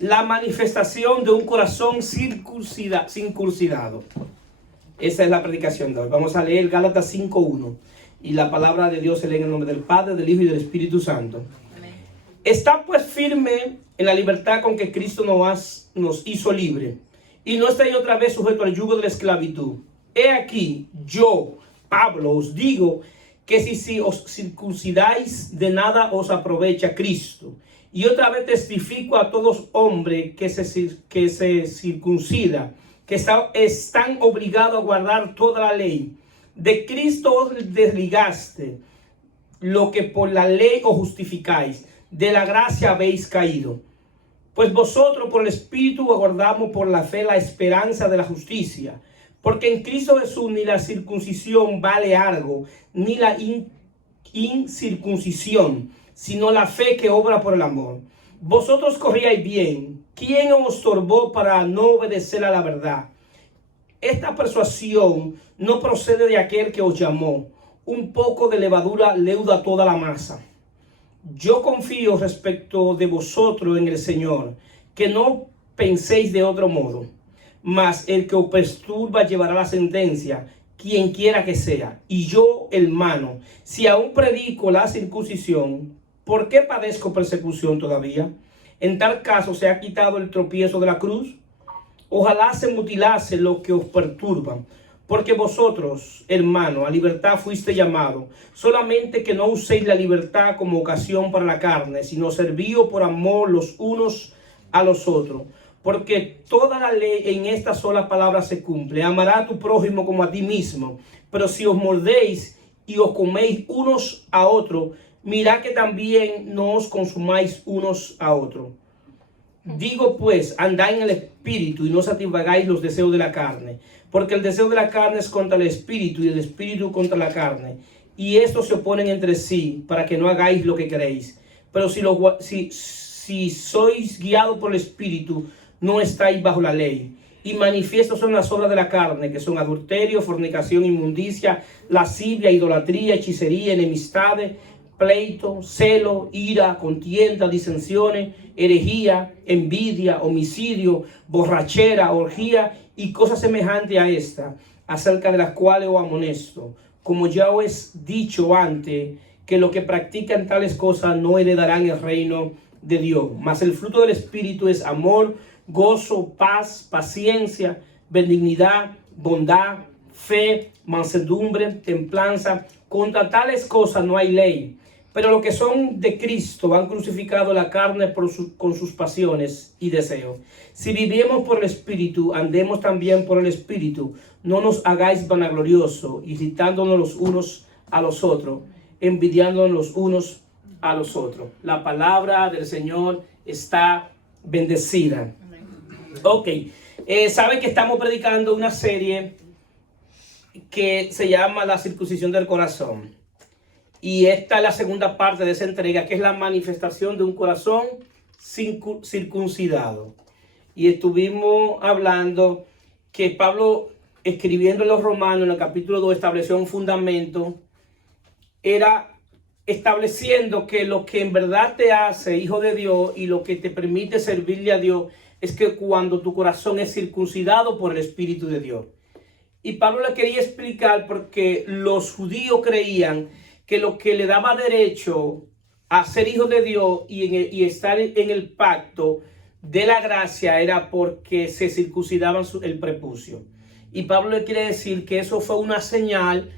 la manifestación de un corazón circuncidado. Esa es la predicación de hoy. Vamos a leer Gálatas 5:1. Y la palabra de Dios se lee en el nombre del Padre, del Hijo y del Espíritu Santo. Amén. Está pues firme en la libertad con que Cristo nos hizo libre. Y no estáis otra vez sujeto al yugo de la esclavitud. He aquí, yo, Pablo, os digo que si os circuncidáis, de nada os aprovecha Cristo. Y otra vez testifico a todos hombres que se circuncida, que están obligados a guardar toda la ley. De Cristo os desligaste, lo que por la ley os justificáis, de la gracia habéis caído. Pues vosotros por el Espíritu aguardamos por la fe la esperanza de la justicia. Porque en Cristo Jesús ni la circuncisión vale algo, ni la incircuncisión, sino la fe que obra por el amor. Vosotros corríais bien. ¿Quién os estorbó para no obedecer a la verdad? Esta persuasión no procede de aquel que os llamó. Un poco de levadura leuda toda la masa. Yo confío respecto de vosotros en el Señor, que no penséis de otro modo. Mas el que os perturba llevará la sentencia, quien quiera que sea. Y yo, hermano, si aún predico la circuncisión, ¿por qué padezco persecución todavía? En tal caso se ha quitado el tropiezo de la cruz. Ojalá se mutilase lo que os perturba. Porque vosotros, hermano, a libertad fuiste llamados, solamente que no uséis la libertad como ocasión para la carne, sino servíos por amor los unos a los otros. Porque toda la ley en esta sola palabra se cumple: amará a tu prójimo como a ti mismo. Pero si os mordéis y os coméis unos a otros, mirad que también no os consumáis unos a otros. Digo pues, andad en el Espíritu y no satisfagáis los deseos de la carne. Porque el deseo de la carne es contra el Espíritu y el Espíritu contra la carne. Y estos se oponen entre sí para que no hagáis lo que queréis. Pero si sois guiados por el Espíritu, no estáis bajo la ley. Y manifiestos son las obras de la carne, que son adulterio, fornicación, inmundicia, lascivia, idolatría, hechicería, enemistades, pleito, celo, ira, contienda, disensiones, herejía, envidia, homicidio, borrachera, orgía y cosas semejantes a esta, acerca de las cuales os amonesto, como ya os he dicho antes, que los que practican tales cosas no heredarán el reino de Dios. Mas el fruto del Espíritu es amor, gozo, paz, paciencia, benignidad, bondad, fe, mansedumbre, templanza. Contra tales cosas no hay ley. Pero los que son de Cristo han crucificado la carne con sus pasiones y deseos. Si vivimos por el Espíritu, andemos también por el Espíritu. No nos hagáis vanagloriosos, irritándonos los unos a los otros, envidiándonos los unos a los otros. La palabra del Señor está bendecida. Ok, saben que estamos predicando una serie que se llama La circuncisión del corazón. Y esta es la segunda parte de esa entrega, que es la manifestación de un corazón circuncidado. Y estuvimos hablando que Pablo, escribiendo en los Romanos, en el capítulo 2, estableció un fundamento. Era estableciendo que lo que en verdad te hace hijo de Dios y lo que te permite servirle a Dios es que cuando tu corazón es circuncidado por el Espíritu de Dios. Y Pablo le quería explicar porque los judíos creían que lo que le daba derecho a ser hijo de Dios y estar en el pacto de la gracia era porque se circuncidaban el prepucio. Y Pablo le quiere decir que eso fue una señal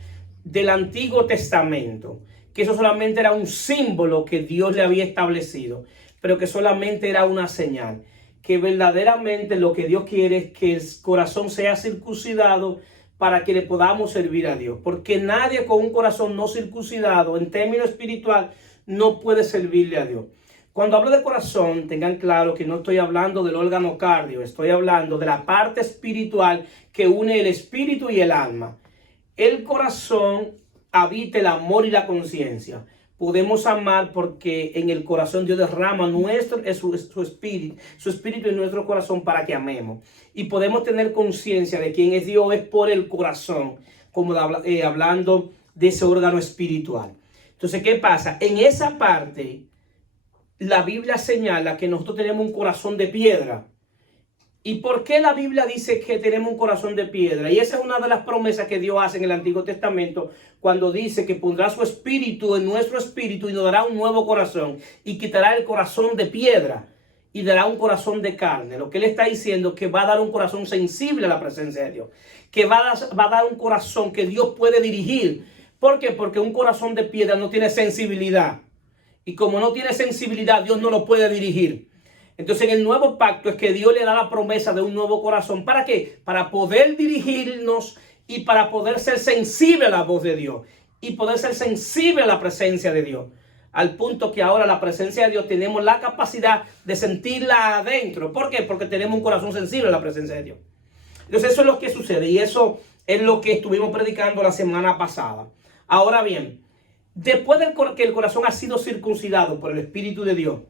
del Antiguo Testamento, que eso solamente era un símbolo que Dios le había establecido, pero que solamente era una señal, que verdaderamente lo que Dios quiere es que el corazón sea circuncidado para que le podamos servir a Dios, porque nadie con un corazón no circuncidado en términos espiritual no puede servirle a Dios. Cuando hablo de corazón, tengan claro que no estoy hablando del órgano cardio, estoy hablando de la parte espiritual que une el espíritu y el alma. El corazón habita el amor y la conciencia. Podemos amar porque en el corazón Dios derrama su espíritu en nuestro corazón para que amemos. Y podemos tener conciencia de quién es Dios es por el corazón, como hablando de ese órgano espiritual. Entonces, ¿qué pasa? En esa parte, la Biblia señala que nosotros tenemos un corazón de piedra. ¿Y por qué la Biblia dice que tenemos un corazón de piedra? Y esa es una de las promesas que Dios hace en el Antiguo Testamento cuando dice que pondrá su espíritu en nuestro espíritu y nos dará un nuevo corazón y quitará el corazón de piedra y dará un corazón de carne. Lo que Él está diciendo es que va a dar un corazón sensible a la presencia de Dios, que va a dar un corazón que Dios puede dirigir. ¿Por qué? Porque un corazón de piedra no tiene sensibilidad. Y como no tiene sensibilidad, Dios no lo puede dirigir. Entonces, en el nuevo pacto es que Dios le da la promesa de un nuevo corazón. ¿Para qué? Para poder dirigirnos y para poder ser sensible a la voz de Dios. Y poder ser sensible a la presencia de Dios. Al punto que ahora la presencia de Dios tenemos la capacidad de sentirla adentro. ¿Por qué? Porque tenemos un corazón sensible a la presencia de Dios. Entonces, eso es lo que sucede. Y eso es lo que estuvimos predicando la semana pasada. Ahora bien, después de que el corazón ha sido circuncidado por el Espíritu de Dios,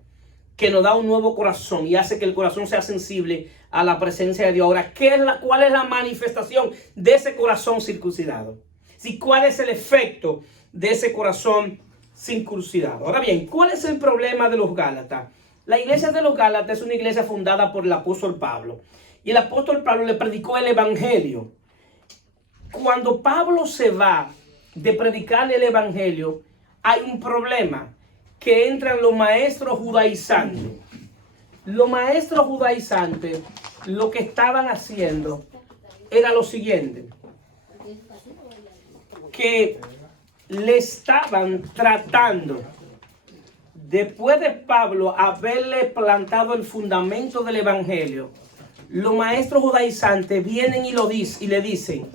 que nos da un nuevo corazón y hace que el corazón sea sensible a la presencia de Dios. Ahora, ¿cuál es la manifestación de ese corazón circuncidado? ¿Sí? ¿Cuál es el efecto de ese corazón circuncidado? Ahora bien, ¿cuál es el problema de los Gálatas? La iglesia de los Gálatas es una iglesia fundada por el apóstol Pablo. Y el apóstol Pablo le predicó el evangelio. Cuando Pablo se va de predicarle el evangelio, hay un problema. Que entran los maestros judaizantes. Los maestros judaizantes lo que estaban haciendo era lo siguiente. Que le estaban tratando, después de Pablo haberle plantado el fundamento del evangelio, los maestros judaizantes vienen y le dicen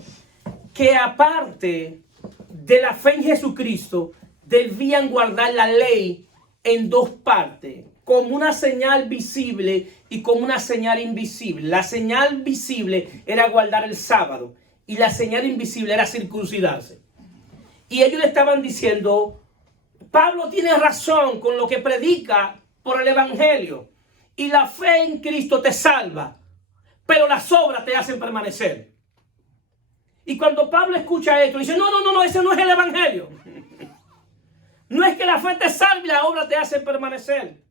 que aparte de la fe en Jesucristo, debían guardar la ley en dos partes, como una señal visible y como una señal invisible. La señal visible era guardar el sábado y la señal invisible era circuncidarse. Y ellos le estaban diciendo, Pablo tiene razón con lo que predica por el evangelio y la fe en Cristo te salva, pero las obras te hacen permanecer. Y cuando Pablo escucha esto, dice, no, ese no es el evangelio. No es que la fe te salve y la obra te hace permanecer.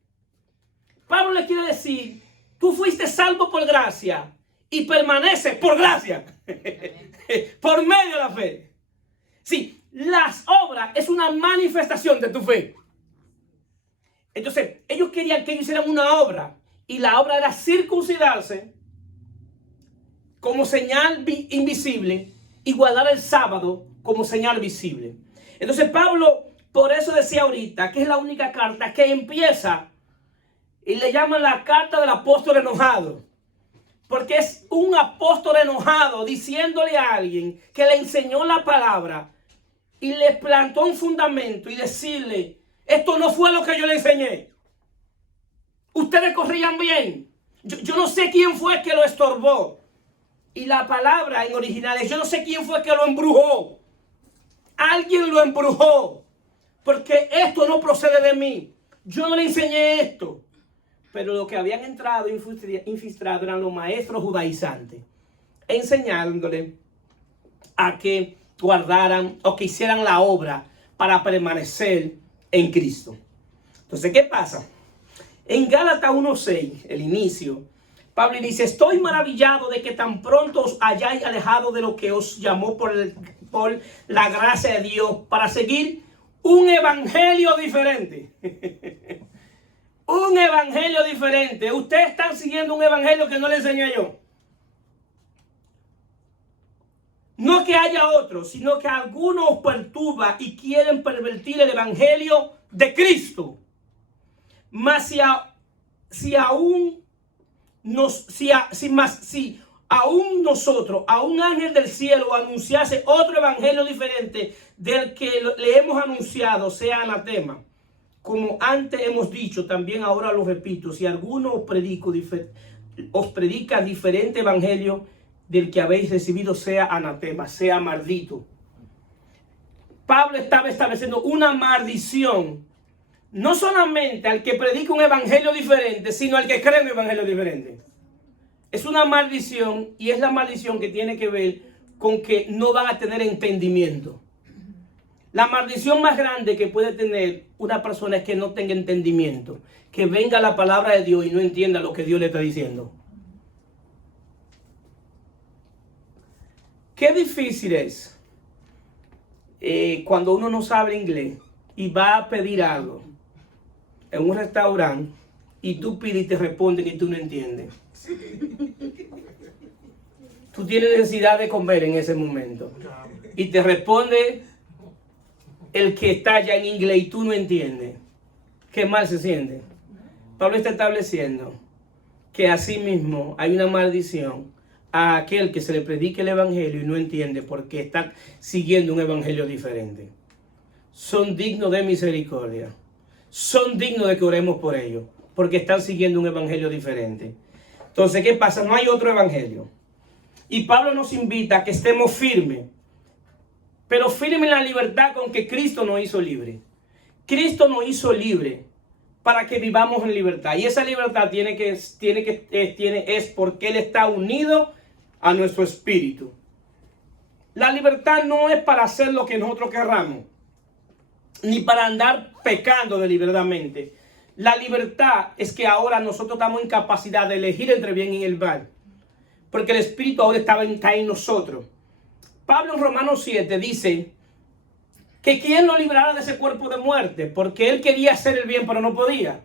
Pablo le quiere decir, tú fuiste salvo por gracia y permaneces por gracia. Por medio de la fe. Sí, las obras es una manifestación de tu fe. Entonces, ellos querían que ellos hicieran una obra. Y la obra era circuncidarse como señal invisible y guardar el sábado como señal visible. Entonces, Pablo... Por eso decía ahorita que es la única carta que empieza y le llaman la carta del apóstol enojado. Porque es un apóstol enojado diciéndole a alguien que le enseñó la palabra y le plantó un fundamento y decirle, esto no fue lo que yo le enseñé. Ustedes corrían bien. Yo no sé quién fue que lo estorbó. Y la palabra en original es, yo no sé quién fue que lo embrujó. Alguien lo embrujó. Porque esto no procede de mí. Yo no le enseñé esto. Pero lo que habían entrado infiltrado eran los maestros judaizantes. Enseñándole a que guardaran o que hicieran la obra para permanecer en Cristo. Entonces, ¿qué pasa? En Gálatas 1:6, el inicio, Pablo dice, estoy maravillado de que tan pronto os hayáis alejado de lo que os llamó por la gracia de Dios para seguir un evangelio diferente. Un evangelio diferente. Ustedes están siguiendo un evangelio que no le enseñé yo. No que haya otro, sino que algunos os perturba y quieren pervertir el evangelio de Cristo. Mas si aún nosotros, a un ángel del cielo anunciase otro evangelio diferente del que le hemos anunciado, sea anatema. Como antes hemos dicho, también ahora lo repito, si alguno os predica diferente evangelio del que habéis recibido, sea anatema, sea maldito. Pablo estaba estableciendo una maldición, no solamente al que predica un evangelio diferente, sino al que cree un evangelio diferente. Es una maldición y es la maldición que tiene que ver con que no van a tener entendimiento. La maldición más grande que puede tener una persona es que no tenga entendimiento, que venga la palabra de Dios y no entienda lo que Dios le está diciendo. Qué difícil es cuando uno no sabe inglés y va a pedir algo en un restaurante y tú pides y te responden y tú no entiendes. Tú tienes necesidad de comer en ese momento y te responde el que está ya en inglés y tú no entiendes. Qué mal se siente. Pablo está estableciendo que así mismo hay una maldición a aquel que se le predique el evangelio y no entiende porque está siguiendo un evangelio diferente. Son dignos de misericordia. Son dignos de que oremos por ellos porque están siguiendo un evangelio diferente. Entonces, ¿qué pasa? No hay otro evangelio. Y Pablo nos invita a que estemos firmes, pero firmes en la libertad con que Cristo nos hizo libre. Cristo nos hizo libre para que vivamos en libertad. Y esa libertad es porque Él está unido a nuestro espíritu. La libertad no es para hacer lo que nosotros querramos, ni para andar pecando deliberadamente. La libertad es que ahora nosotros estamos en capacidad de elegir entre bien y el mal, porque el espíritu ahora está en nosotros. Pablo en Romanos 7 dice que quién nos librara de ese cuerpo de muerte, porque él quería hacer el bien pero no podía,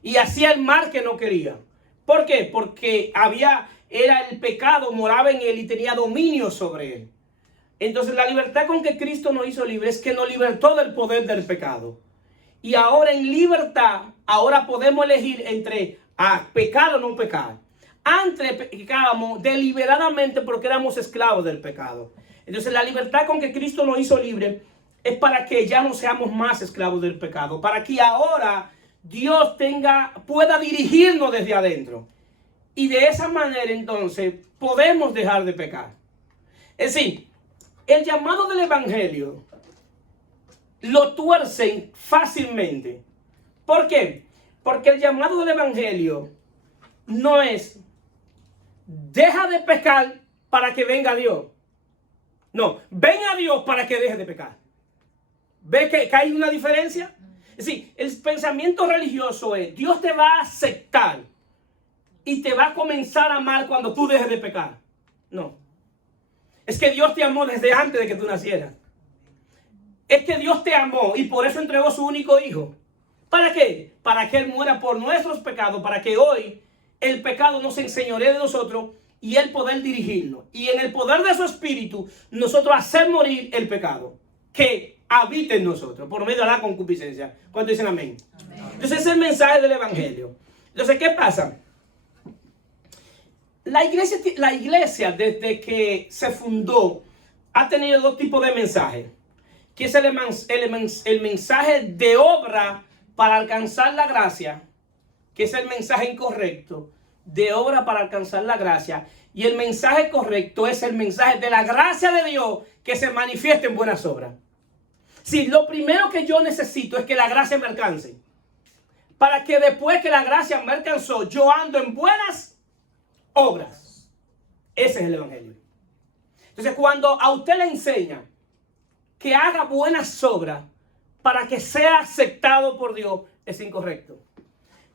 y hacía el mal que no quería. ¿Por qué? Porque era el pecado, moraba en él y tenía dominio sobre él. Entonces la libertad con que Cristo nos hizo libres es que nos libertó del poder del pecado. Y ahora en libertad, ahora podemos elegir entre pecar o no pecar. Antes pecábamos deliberadamente porque éramos esclavos del pecado. Entonces la libertad con que Cristo nos hizo libres es para que ya no seamos más esclavos del pecado. Para que ahora Dios pueda dirigirnos desde adentro. Y de esa manera entonces podemos dejar de pecar. Es decir, el llamado del evangelio lo tuercen fácilmente. ¿Por qué? Porque el llamado del evangelio no es deja de pecar para que venga Dios. No, ven a Dios para que deje de pecar. ¿Ves que hay una diferencia? Es decir, el pensamiento religioso es Dios te va a aceptar y te va a comenzar a amar cuando tú dejes de pecar. No. Es que Dios te amó desde antes de que tú nacieras. Es que Dios te amó y por eso entregó su único hijo. ¿Para qué? Para que Él muera por nuestros pecados, para que hoy el pecado no se enseñoree de nosotros y Él poder dirigirnos. Y en el poder de su espíritu, nosotros hacer morir el pecado que habita en nosotros por medio de la concupiscencia. ¿Cuántos dicen amén? Amén. Entonces ese es el mensaje del evangelio. Entonces, ¿qué pasa? La iglesia desde que se fundó ha tenido dos tipos de mensajes, que es el mensaje de obra para alcanzar la gracia, que es el mensaje incorrecto, de obra para alcanzar la gracia, y el mensaje correcto es el mensaje de la gracia de Dios que se manifiesta en buenas obras. Si lo primero que yo necesito es que la gracia me alcance, para que después que la gracia me alcanzó, yo ando en buenas obras. Ese es el evangelio. Entonces, cuando a usted le enseña que haga buenas obras para que sea aceptado por Dios, es incorrecto.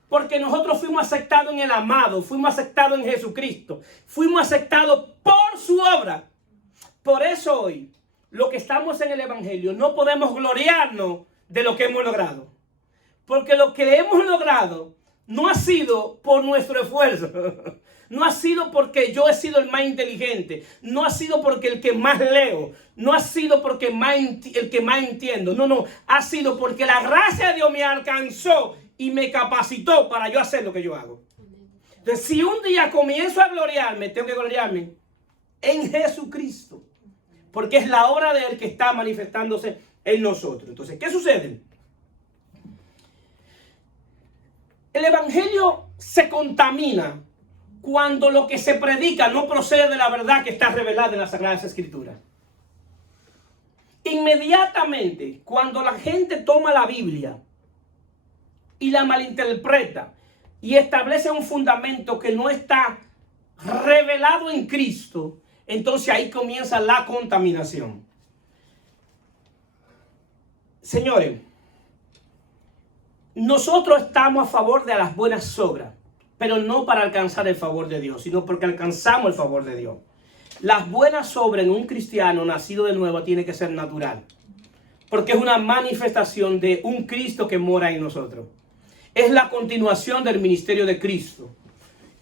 Porque nosotros fuimos aceptados en el amado, fuimos aceptados en Jesucristo, fuimos aceptados por su obra. Por eso hoy, lo que estamos en el evangelio, no podemos gloriarnos de lo que hemos logrado. Porque lo que hemos logrado no ha sido por nuestro esfuerzo. No ha sido porque yo he sido el más inteligente. No ha sido porque el que más leo. No ha sido porque el que más entiendo. No. Ha sido porque la gracia de Dios me alcanzó y me capacitó para yo hacer lo que yo hago. Entonces, si un día comienzo a gloriarme, tengo que gloriarme en Jesucristo. Porque es la obra de Él que está manifestándose en nosotros. Entonces, ¿qué sucede? El evangelio se contamina cuando lo que se predica no procede de la verdad que está revelada en las Sagradas Escrituras. Inmediatamente, cuando la gente toma la Biblia y la malinterpreta y establece un fundamento que no está revelado en Cristo, entonces ahí comienza la contaminación. Señores, nosotros estamos a favor de las buenas obras, pero no para alcanzar el favor de Dios, sino porque alcanzamos el favor de Dios. Las buenas obras en un cristiano nacido de nuevo tiene que ser natural, porque es una manifestación de un Cristo que mora en nosotros. Es la continuación del ministerio de Cristo.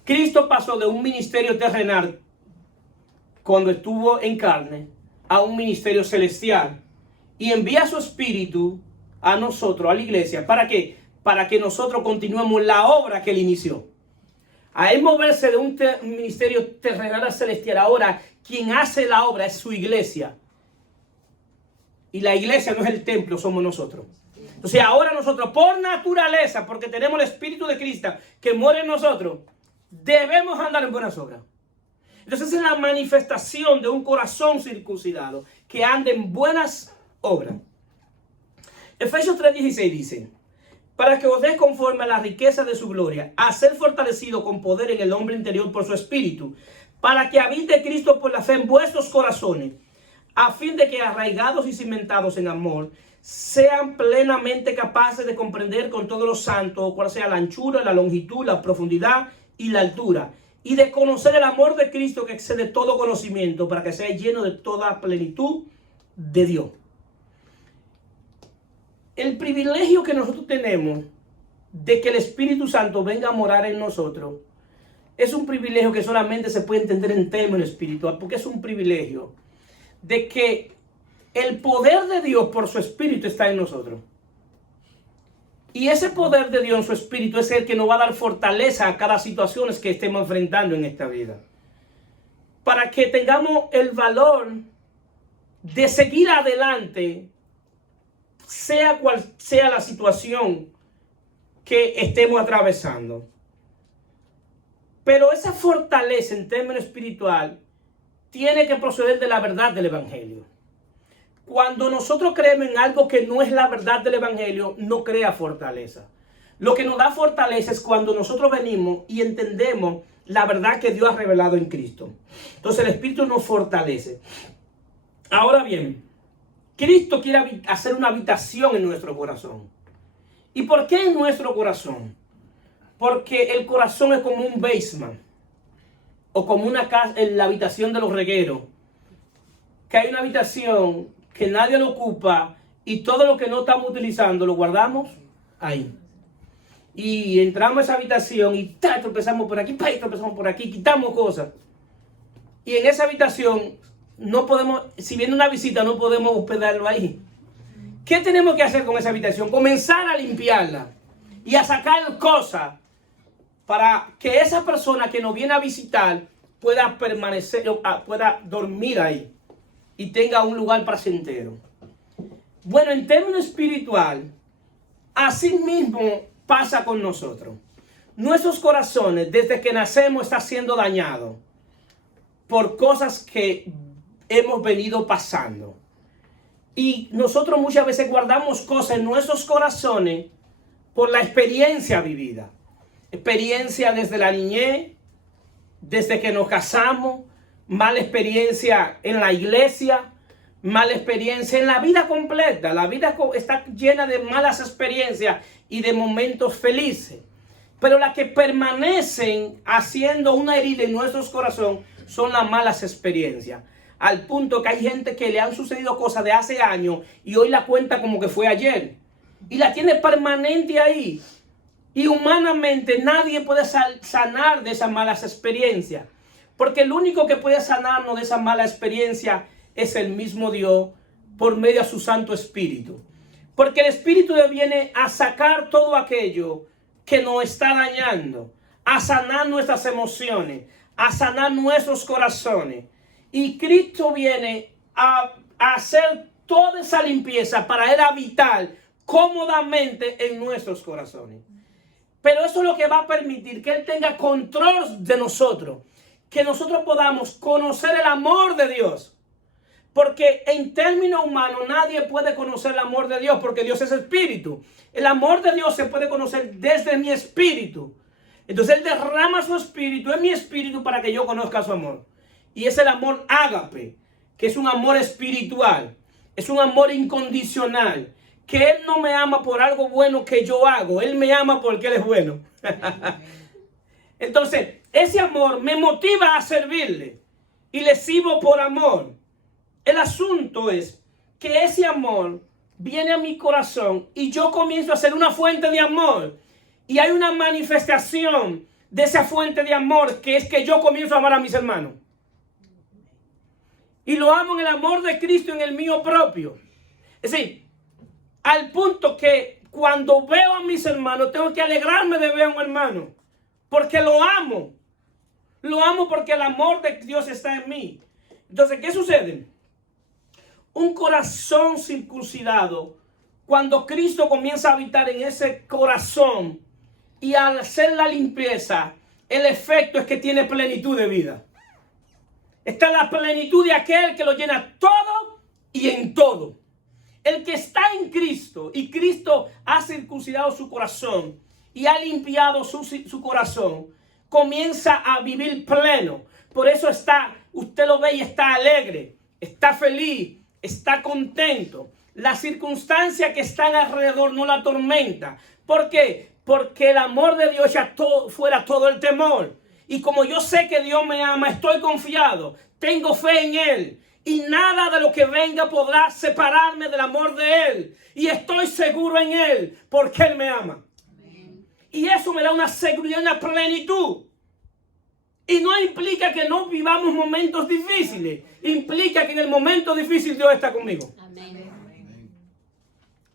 Cristo pasó de un ministerio terrenal cuando estuvo en carne a un ministerio celestial y envía su espíritu a nosotros, a la iglesia. ¿Para qué? Para que nosotros continuemos la obra que él inició. A él moverse de un ministerio terrenal a celestial, ahora quien hace la obra es su iglesia. Y la iglesia no es el templo, somos nosotros. Entonces ahora nosotros, por naturaleza, porque tenemos el Espíritu de Cristo que mora en nosotros, debemos andar en buenas obras. Entonces es la manifestación de un corazón circuncidado que anda en buenas obras. Efesios 3:16 dice: para que os dé conforme a la riqueza de su gloria, a ser fortalecido con poder en el hombre interior por su Espíritu, para que habite Cristo por la fe en vuestros corazones, a fin de que, arraigados y cimentados en amor, sean plenamente capaces de comprender con todos los santos cuál sea la anchura, la longitud, la profundidad y la altura, y de conocer el amor de Cristo que excede todo conocimiento, para que sea lleno de toda plenitud de Dios. El privilegio que nosotros tenemos de que el Espíritu Santo venga a morar en nosotros es un privilegio que solamente se puede entender en términos espirituales, porque es un privilegio de que el poder de Dios por su Espíritu está en nosotros. Y ese poder de Dios en su Espíritu es el que nos va a dar fortaleza a cada situación que estemos enfrentando en esta vida. Para que tengamos el valor de seguir adelante, sea cual sea la situación que estemos atravesando. Pero esa fortaleza en términos espiritual tiene que proceder de la verdad del Evangelio. Cuando nosotros creemos en algo que no es la verdad del Evangelio, no crea fortaleza. Lo que nos da fortaleza es cuando nosotros venimos y entendemos la verdad que Dios ha revelado en Cristo. Entonces el Espíritu nos fortalece. Ahora bien, Cristo quiere hacer una habitación en nuestro corazón. ¿Y por qué en nuestro corazón? Porque el corazón es como un basement, o como una casa, en la habitación de los regueros, que hay una habitación que nadie lo ocupa y todo lo que no estamos utilizando lo guardamos ahí. Y entramos a esa habitación y tropezamos por aquí, tropezamos por aquí, quitamos cosas. Y en esa habitación no podemos, si viene una visita, no podemos hospedarlo ahí. ¿Qué tenemos que hacer con esa habitación? Comenzar a limpiarla y a sacar cosas para que esa persona que nos viene a visitar pueda permanecer, pueda dormir ahí y tenga un lugar placentero. Bueno, en términos espiritual, así mismo pasa con nosotros. Nuestros corazones, desde que nacemos, están siendo dañados por cosas que hemos venido pasando. Y nosotros muchas veces guardamos cosas en nuestros corazones por la experiencia vivida. Experiencia desde la niñez, desde que nos casamos, mala experiencia en la iglesia, mala experiencia en la vida completa. La vida está llena de malas experiencias y de momentos felices. Pero las que permanecen haciendo una herida en nuestros corazones son las malas experiencias. Al punto que hay gente que le han sucedido cosas de hace años y hoy la cuenta como que fue ayer. Y la tiene permanente ahí. Y humanamente nadie puede sanar de esas malas experiencias. Porque el único que puede sanarnos de esa mala experiencia es el mismo Dios por medio de su Santo Espíritu. Porque el Espíritu viene a sacar todo aquello que nos está dañando, a sanar nuestras emociones, a sanar nuestros corazones. Y Cristo viene a hacer toda esa limpieza para Él habitar cómodamente en nuestros corazones. Pero eso es lo que va a permitir que Él tenga control de nosotros. Que nosotros podamos conocer el amor de Dios. Porque en términos humanos nadie puede conocer el amor de Dios porque Dios es espíritu. El amor de Dios se puede conocer desde mi espíritu. Entonces Él derrama su espíritu en mi espíritu para que yo conozca su amor. Y es el amor ágape, que es un amor espiritual. Es un amor incondicional que Él no me ama por algo bueno que yo hago. Él me ama porque Él es bueno. Entonces, ese amor me motiva a servirle y le sirvo por amor. El asunto es que ese amor viene a mi corazón y yo comienzo a ser una fuente de amor. Y hay una manifestación de esa fuente de amor, que es que yo comienzo a amar a mis hermanos. Y lo amo en el amor de Cristo, en el mío propio. Es decir, al punto que cuando veo a mis hermanos, tengo que alegrarme de ver a un hermano. Porque lo amo. Lo amo porque el amor de Dios está en mí. Entonces, ¿qué sucede? Un corazón circuncidado, cuando Cristo comienza a habitar en ese corazón y al hacer la limpieza, el efecto es que tiene plenitud de vida. Está la plenitud de aquel que lo llena todo y en todo. El que está en Cristo y Cristo ha circuncidado su corazón y ha limpiado su corazón, comienza a vivir pleno. Por eso usted lo ve y está alegre, está feliz, está contento. La circunstancia que está alrededor no la atormenta. ¿Por qué? Porque el amor de Dios echa fuera todo el temor. Y como yo sé que Dios me ama, estoy confiado, tengo fe en Él. Y nada de lo que venga podrá separarme del amor de Él. Y estoy seguro en Él, porque Él me ama. Amén. Y eso me da una seguridad, una plenitud. Y no implica que no vivamos momentos difíciles. Implica que en el momento difícil Dios está conmigo. Amén.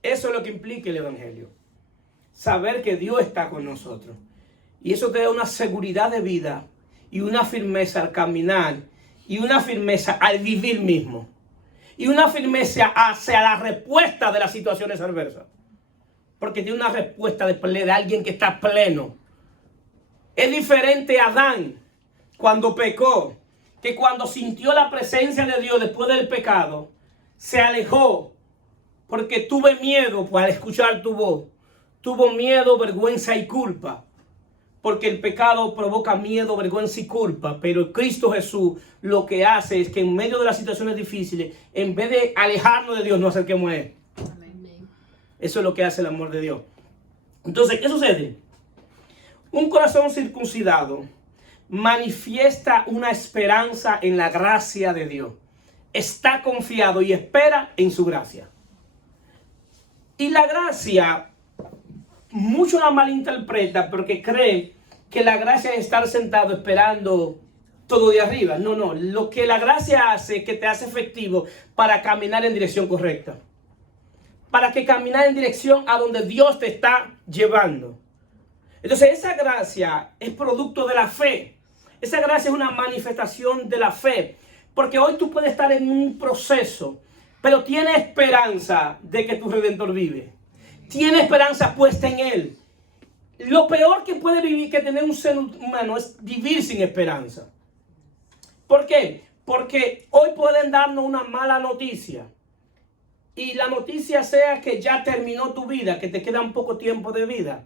Eso es lo que implica el Evangelio. Saber que Dios está con nosotros. Y eso te da una seguridad de vida y una firmeza al caminar y una firmeza al vivir mismo. Y una firmeza hacia la respuesta de las situaciones adversas. Porque tiene una respuesta de alguien que está pleno. Es diferente a Adán cuando pecó, que cuando sintió la presencia de Dios después del pecado, se alejó porque tuve miedo al escuchar tu voz. Tuvo miedo, vergüenza y culpa. Porque el pecado provoca miedo, vergüenza y culpa. Pero Cristo Jesús lo que hace es que en medio de las situaciones difíciles, en vez de alejarnos de Dios, nos acerquemos a Él. Amén. Eso es lo que hace el amor de Dios. Entonces, ¿qué sucede? Un corazón circuncidado manifiesta una esperanza en la gracia de Dios. Está confiado y espera en su gracia. Y la gracia, muchos la malinterpretan porque creen que la gracia es estar sentado esperando todo de arriba. No. Lo que la gracia hace es que te hace efectivo para caminar en dirección correcta. Para que caminar en dirección a donde Dios te está llevando. Entonces esa gracia es producto de la fe. Esa gracia es una manifestación de la fe. Porque hoy tú puedes estar en un proceso, pero tienes esperanza de que tu Redentor vive. Tiene esperanza puesta en Él. Lo peor que puede vivir, que tener un ser humano, es vivir sin esperanza. ¿Por qué? Porque hoy pueden darnos una mala noticia. Y la noticia sea que ya terminó tu vida, que te queda un poco tiempo de vida.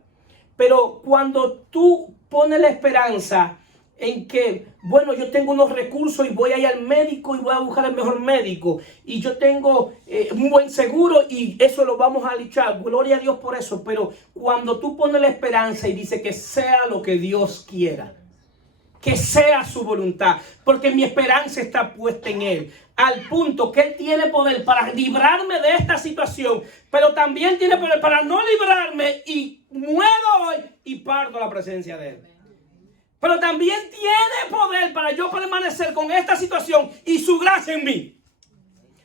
Pero cuando tú pones la esperanza en que, bueno, yo tengo unos recursos y voy a ir al médico y voy a buscar el mejor médico. Y yo tengo un buen seguro y eso lo vamos a luchar. Gloria a Dios por eso. Pero cuando tú pones la esperanza y dices que sea lo que Dios quiera. Que sea su voluntad. Porque mi esperanza está puesta en Él. Al punto que Él tiene poder para librarme de esta situación. Pero también tiene poder para no librarme y muero hoy y parto la presencia de Él. Pero también tiene poder para yo permanecer con esta situación y su gracia en mí.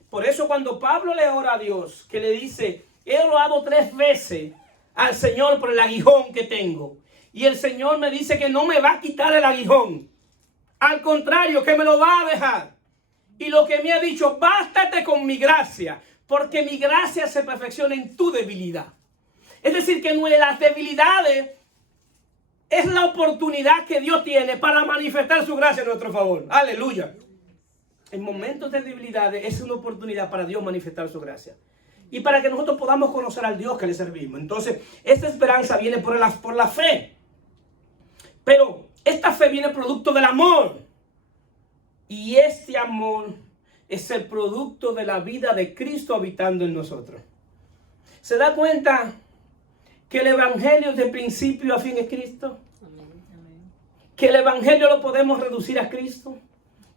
Por eso cuando Pablo le ora a Dios, que le dice, he orado 3 veces al Señor por el aguijón que tengo. Y el Señor me dice que no me va a quitar el aguijón. Al contrario, que me lo va a dejar. Y lo que me ha dicho, bástate con mi gracia, porque mi gracia se perfecciona en tu debilidad. Es decir, que en las debilidades es la oportunidad que Dios tiene para manifestar su gracia a nuestro favor. Aleluya. En momentos de debilidades es una oportunidad para Dios manifestar su gracia. Y para que nosotros podamos conocer al Dios que le servimos. Entonces, esta esperanza viene por la fe. Pero esta fe viene producto del amor. Y este amor es el producto de la vida de Cristo habitando en nosotros. ¿Se da cuenta que el evangelio de principio a fin es Cristo? Que el evangelio lo podemos reducir a Cristo.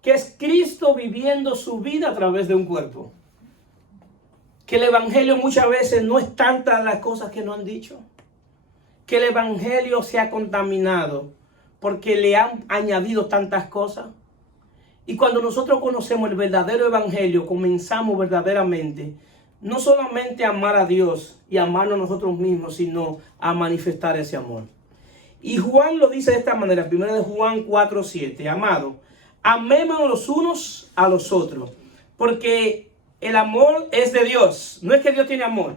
Que es Cristo viviendo su vida a través de un cuerpo. Que el evangelio muchas veces no es tantas las cosas que nos han dicho. Que el evangelio se ha contaminado porque le han añadido tantas cosas. Y cuando nosotros conocemos el verdadero evangelio, comenzamos verdaderamente no solamente a amar a Dios y amarnos a nosotros mismos, sino a manifestar ese amor. Y Juan lo dice de esta manera, 1 Juan 4:7, amado, amémonos los unos a los otros, porque el amor es de Dios. No es que Dios tiene amor,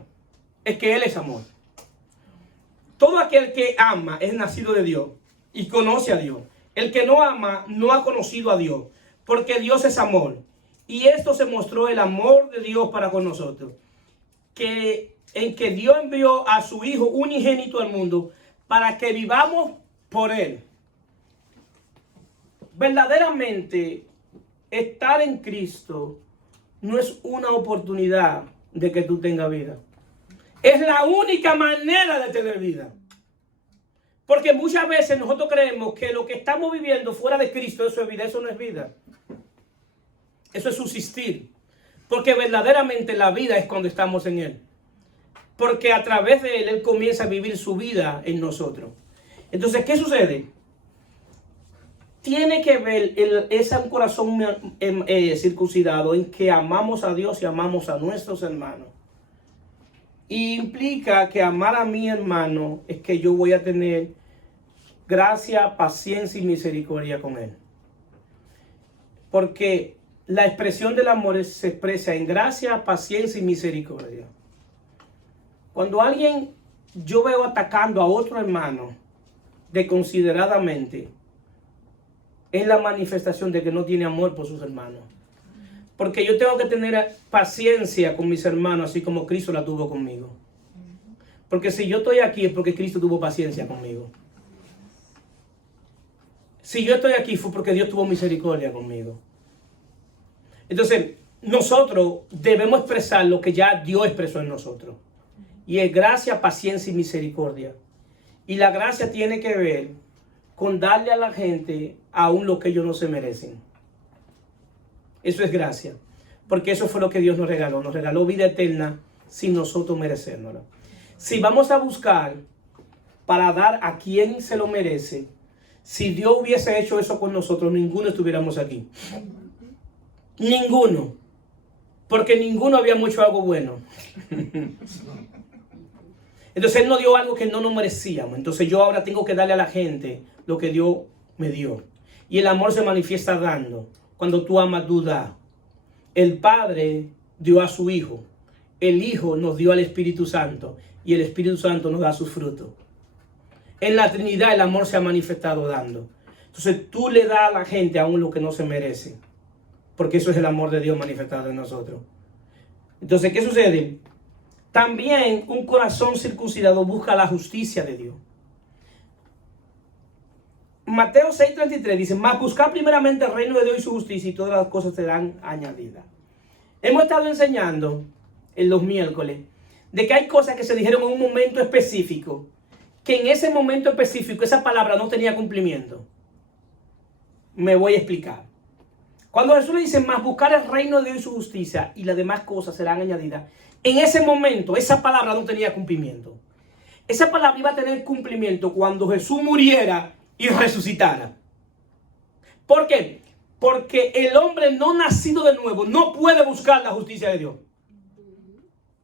es que Él es amor. Todo aquel que ama es nacido de Dios y conoce a Dios. El que no ama no ha conocido a Dios, porque Dios es amor. Y esto se mostró el amor de Dios para con nosotros, en que Dios envió a su Hijo unigénito al mundo para que vivamos por Él. Verdaderamente, estar en Cristo no es una oportunidad de que tú tengas vida. Es la única manera de tener vida. Porque muchas veces nosotros creemos que lo que estamos viviendo fuera de Cristo, eso es vida. Eso no es vida. Eso es subsistir. Porque verdaderamente la vida es cuando estamos en Él. Porque a través de Él, Él comienza a vivir su vida en nosotros. Entonces, ¿qué sucede? Tiene que ver un corazón circuncidado en que amamos a Dios y amamos a nuestros hermanos. Y implica que amar a mi hermano es que yo voy a tener gracia, paciencia y misericordia con él. Porque la expresión del amor se expresa en gracia, paciencia y misericordia. Cuando yo veo atacando a otro hermano desconsideradamente, es la manifestación de que no tiene amor por sus hermanos. Porque yo tengo que tener paciencia con mis hermanos, así como Cristo la tuvo conmigo. Porque si yo estoy aquí es porque Cristo tuvo paciencia conmigo. Si yo estoy aquí fue porque Dios tuvo misericordia conmigo. Entonces, nosotros debemos expresar lo que ya Dios expresó en nosotros. Y es gracia, paciencia y misericordia. Y la gracia tiene que ver con darle a la gente aún lo que ellos no se merecen. Eso es gracia, porque eso fue lo que Dios nos regaló vida eterna sin nosotros merecérnosla. Si vamos a buscar para dar a quien se lo merece, si Dios hubiese hecho eso con nosotros, ninguno estuviéramos aquí. Ninguno, porque ninguno habíamos hecho algo bueno. Entonces Él nos dio algo que no nos merecíamos. Entonces yo ahora tengo que darle a la gente lo que Dios me dio. Y el amor se manifiesta dando. Cuando tú amas, tú das. El Padre dio a su Hijo. El Hijo nos dio al Espíritu Santo. Y el Espíritu Santo nos da sus frutos. En la Trinidad el amor se ha manifestado dando. Entonces tú le das a la gente aún lo que no se merece. Porque eso es el amor de Dios manifestado en nosotros. Entonces, ¿qué sucede? También un corazón circuncidado busca la justicia de Dios. Mateo 6:33 dice, mas buscar primeramente el reino de Dios y su justicia y todas las cosas serán añadidas. Hemos estado enseñando en los miércoles de que hay cosas que se dijeron en un momento específico, que en ese momento específico esa palabra no tenía cumplimiento. Me voy a explicar. Cuando Jesús le dice, mas buscar el reino de Dios y su justicia y las demás cosas serán añadidas, en ese momento esa palabra no tenía cumplimiento. Esa palabra iba a tener cumplimiento cuando Jesús muriera y resucitara. ¿Por qué? Porque el hombre no nacido de nuevo no puede buscar la justicia de Dios.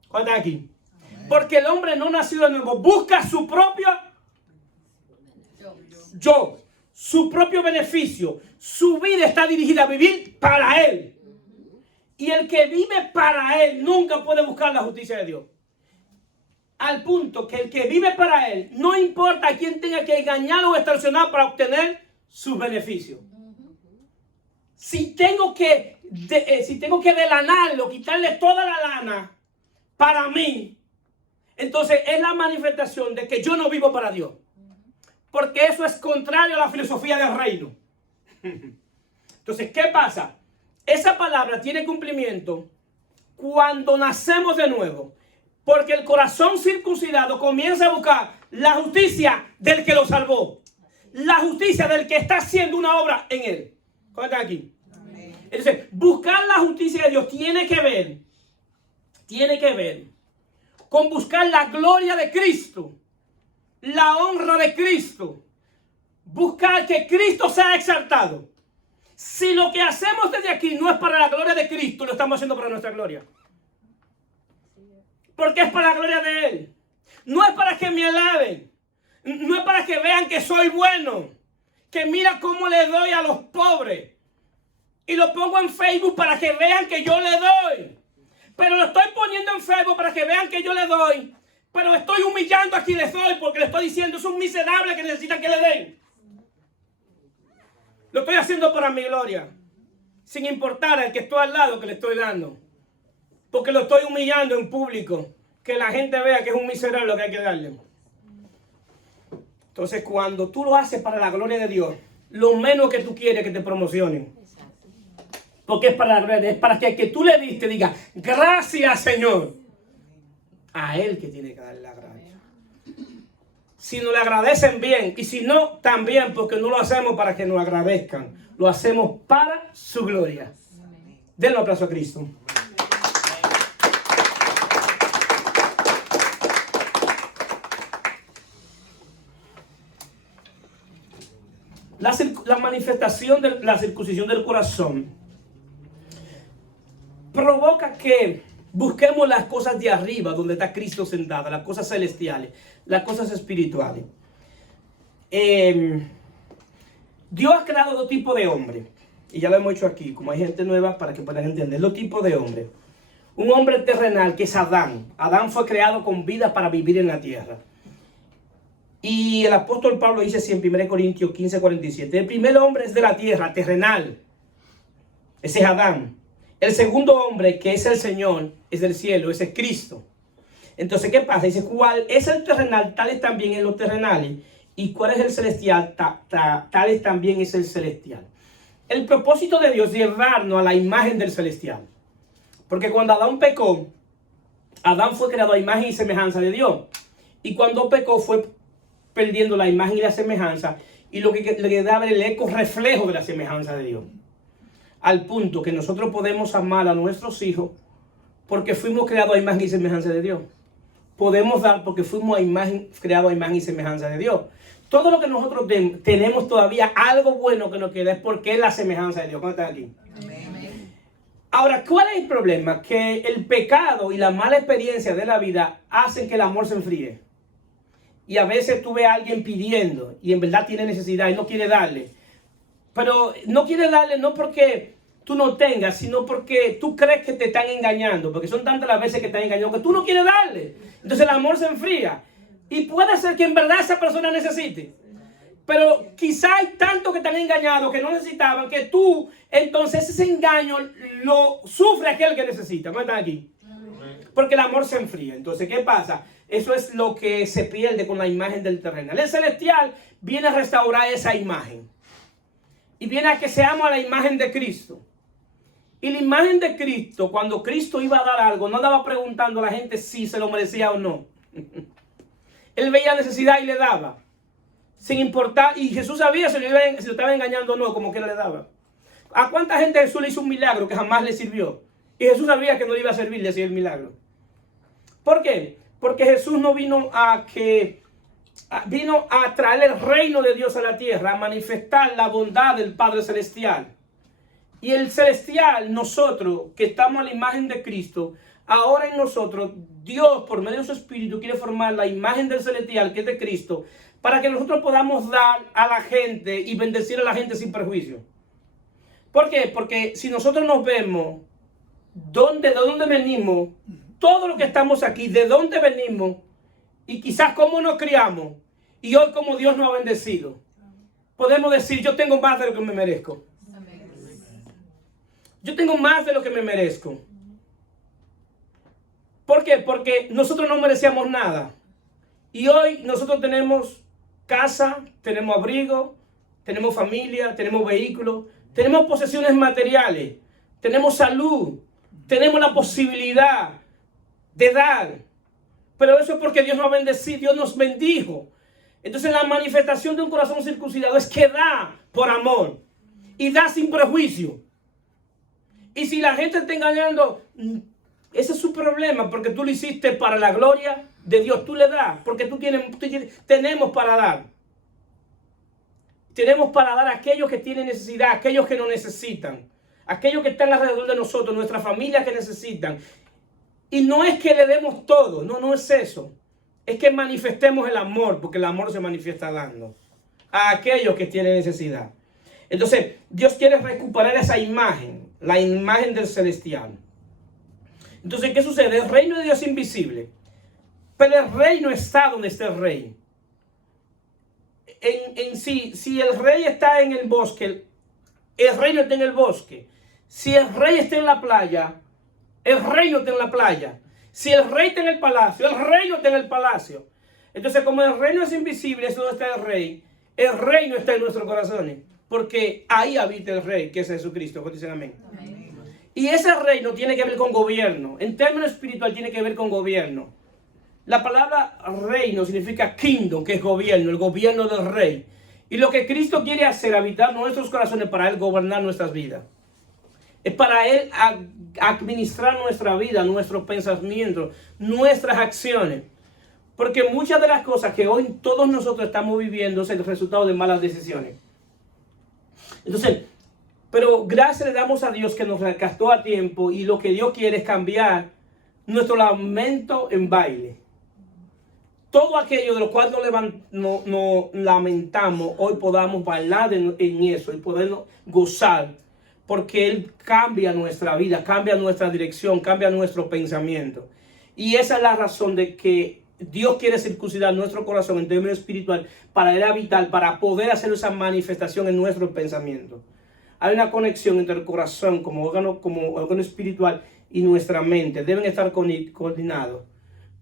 ¿Cuántos están aquí? Porque el hombre no nacido de nuevo busca su propio yo, su propio beneficio. Su vida está dirigida a vivir para él. Y el que vive para él nunca puede buscar la justicia de Dios. Al punto que el que vive para él, no importa a quién tenga que engañar o extorsionar para obtener sus beneficios. Si tengo que delanarlo, quitarle toda la lana para mí, entonces es la manifestación de que yo no vivo para Dios. Porque eso es contrario a la filosofía del reino. Entonces, ¿qué pasa? Esa palabra tiene cumplimiento cuando nacemos de nuevo. Porque el corazón circuncidado comienza a buscar la justicia del que lo salvó. La justicia del que está haciendo una obra en él. ¿Cómo están aquí? Amén. Entonces, buscar la justicia de Dios tiene que ver con buscar la gloria de Cristo, la honra de Cristo, buscar que Cristo sea exaltado. Si lo que hacemos desde aquí no es para la gloria de Cristo, lo estamos haciendo para nuestra gloria. Porque es para la gloria de Él. No es para que me alaben. No es para que vean que soy bueno. Que mira cómo le doy a los pobres. Y lo pongo en Facebook para que vean que yo le doy. Pero lo estoy poniendo en Facebook para que vean que yo le doy. Pero estoy humillando a quien les doy porque le estoy diciendo es un miserable que necesitan que le den. Lo estoy haciendo para mi gloria. Sin importar al que estoy al lado que le estoy dando. Porque lo estoy humillando en público. Que la gente vea que es un miserable lo que hay que darle. Entonces, cuando tú lo haces para la gloria de Dios, lo menos que tú quieres es que te promocionen. Porque es para la gloria de Dios. Es para que el que tú le diste diga, gracias, Señor. A Él que tiene que darle la gracia. Si nos le agradecen bien. Y si no, también. Porque no lo hacemos para que nos agradezcan. Lo hacemos para su gloria. Denle un aplauso a Cristo. La manifestación de la circuncisión del corazón provoca que busquemos las cosas de arriba, donde está Cristo sentado, las cosas celestiales, las cosas espirituales. Dios ha creado dos tipos de hombres, y ya lo hemos hecho aquí, como hay gente nueva para que puedan entender, dos tipos de hombres. Un hombre terrenal que es Adán. Adán fue creado con vida para vivir en la tierra. Y el apóstol Pablo dice así en 1 Corintios 15:47. El primer hombre es de la tierra, terrenal. Ese es Adán. El segundo hombre, que es el Señor, es del cielo, ese es Cristo. Entonces, ¿qué pasa? Dice, ¿cuál es el terrenal? Tales también en los terrenales. ¿Y cuál es el celestial? Tales también es el celestial. El propósito de Dios es llevarnos a la imagen del celestial. Porque cuando Adán pecó, Adán fue creado a imagen y semejanza de Dios. Y cuando pecó fue perdiendo la imagen y la semejanza, y lo que le daba el eco reflejo de la semejanza de Dios. Al punto que nosotros podemos amar a nuestros hijos porque fuimos creados a imagen y semejanza de Dios. Podemos dar porque fuimos creados a imagen y semejanza de Dios. Todo lo que nosotros tenemos todavía algo bueno que nos queda es porque es la semejanza de Dios. ¿Cómo están aquí? Amén. Ahora, ¿cuál es el problema? Que el pecado y la mala experiencia de la vida hacen que el amor se enfríe. Y a veces tú ves a alguien pidiendo y en verdad tiene necesidad y no quiere darle. Pero no quiere darle no porque tú no tengas, sino porque tú crees que te están engañando. Porque son tantas las veces que te están engañando que tú no quieres darle. Entonces el amor se enfría. Y puede ser que en verdad esa persona necesite. Pero quizá hay tantos que están engañados que no necesitaban, que tú, entonces ese engaño lo sufre aquel que necesita. ¿No están aquí? Porque el amor se enfría. Entonces, ¿qué pasa? Eso es lo que se pierde con la imagen del terrenal. El celestial viene a restaurar esa imagen. Y viene a que seamos a la imagen de Cristo. Y la imagen de Cristo, cuando Cristo iba a dar algo, no andaba preguntando a la gente si se lo merecía o no. Él veía necesidad y le daba. Sin importar, y Jesús sabía si lo estaba engañando o no, como que le daba. ¿A cuánta gente Jesús le hizo un milagro que jamás le sirvió? Y Jesús sabía que no le iba a servir, le hacía el milagro. ¿Por qué? Porque Jesús no vino a traer el reino de Dios a la tierra, a manifestar la bondad del Padre Celestial. Y el celestial, nosotros que estamos a la imagen de Cristo, ahora en nosotros, Dios por medio de su Espíritu quiere formar la imagen del celestial que es de Cristo, para que nosotros podamos dar a la gente y bendecir a la gente sin perjuicio. ¿Por qué? Porque si nosotros nos vemos de dónde venimos, todo lo que estamos aquí, de dónde venimos y quizás cómo nos criamos y hoy como Dios nos ha bendecido, podemos decir, yo tengo más de lo que me merezco. Yo tengo más de lo que me merezco. ¿Por qué? Porque nosotros no merecíamos nada. Y hoy nosotros tenemos casa, tenemos abrigo, tenemos familia, tenemos vehículos, tenemos posesiones materiales, tenemos salud, tenemos la posibilidad de dar. Pero eso es porque Dios nos bendecido, Dios nos bendijo. Entonces la manifestación de un corazón circuncidado es que da por amor y da sin prejuicio. Y si la gente está engañando, ese es su problema, porque tú lo hiciste para la gloria de Dios. Tú le das, porque tenemos para dar. Tenemos para dar a aquellos que tienen necesidad, a aquellos que no necesitan, a aquellos que están alrededor de nosotros, nuestra familia que necesitan. Y no es que le demos todo, no es eso. Es que manifestemos el amor, porque el amor se manifiesta dando a aquellos que tienen necesidad. Entonces, Dios quiere recuperar esa imagen, la imagen del celestial. Entonces, ¿qué sucede? El reino de Dios es invisible, pero el reino está donde está el rey. Si el rey está en el bosque, el reino está en el bosque. Si el rey está en la playa, el reino está en la playa. Si el rey está en el palacio, el reino está en el palacio. Entonces, como el reino es invisible, es donde está el reino está en nuestros corazones. Porque ahí habita el rey, que es Jesucristo. Dicen amén. Amén. Y ese reino tiene que ver con gobierno. En términos espiritual tiene que ver con gobierno. La palabra reino significa kingdom, que es gobierno, el gobierno del rey. Y lo que Cristo quiere hacer, habitar nuestros corazones para Él gobernar nuestras vidas. Es para Él administrar nuestra vida, nuestros pensamientos, nuestras acciones. Porque muchas de las cosas que hoy todos nosotros estamos viviendo es el resultado de malas decisiones. Entonces, pero gracias le damos a Dios que nos rescató a tiempo, y lo que Dios quiere es cambiar nuestro lamento en baile. Todo aquello de lo cual nos lamentamos, hoy podamos bailar en eso y podernos gozar, porque Él cambia nuestra vida, cambia nuestra dirección, cambia nuestro pensamiento. Y esa es la razón de que Dios quiere circuncidar nuestro corazón en términos espiritual para Él habitar, para poder hacer esa manifestación en nuestros pensamientos. Hay una conexión entre el corazón como órgano espiritual y nuestra mente. Deben estar coordinados.